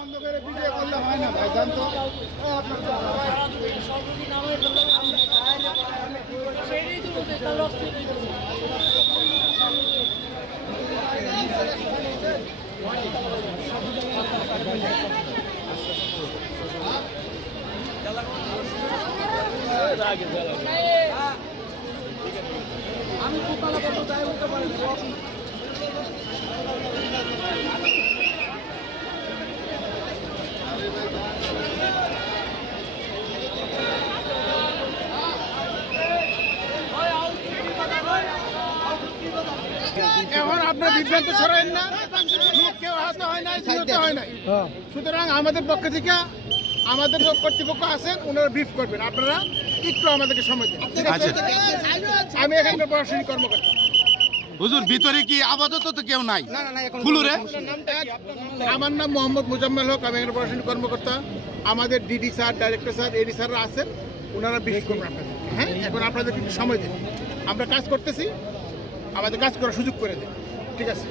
বন্ধ করে ভিডিও করলে হয় না ভাই, জানতো আমি কোথাও বলতে যাই বলতে পারি। এখন আপনার বিভ্রান্ত ছড়াইন না, লোক কেউ আহত হয় নাই, নিহত হয় নাই। সুতরাং আমাদের পক্ষ থেকে আমাদের যে কর্তৃপক্ষ আছেন ওনারা ব্রিফ করবেন, আপনারা একটু আমাদেরকে সময় দিন, ঠিক আছে? আমি এখানকার প্রশাসনিক কর্মকর্তা। হুজুর ভিতরে কি আপাতত তো কেউ নাই ফুলুরে? আমার নাম মোহাম্মদ মুজাম্মেল হক, আমি এখানে প্রশাসনিক কর্মকর্তা। আমাদের ডিডি স্যার, ডাইরেক্টর স্যার, এডি স্যাররা আছেন, ওনারা ব্রিফ করবেন আপনাদের। হ্যাঁ, এখন আপনাদের একটু সময় দিন, আমরা কাজ করতেছি, আমাদের কাজ করার সুযোগ করে দিন, ঠিক আছে?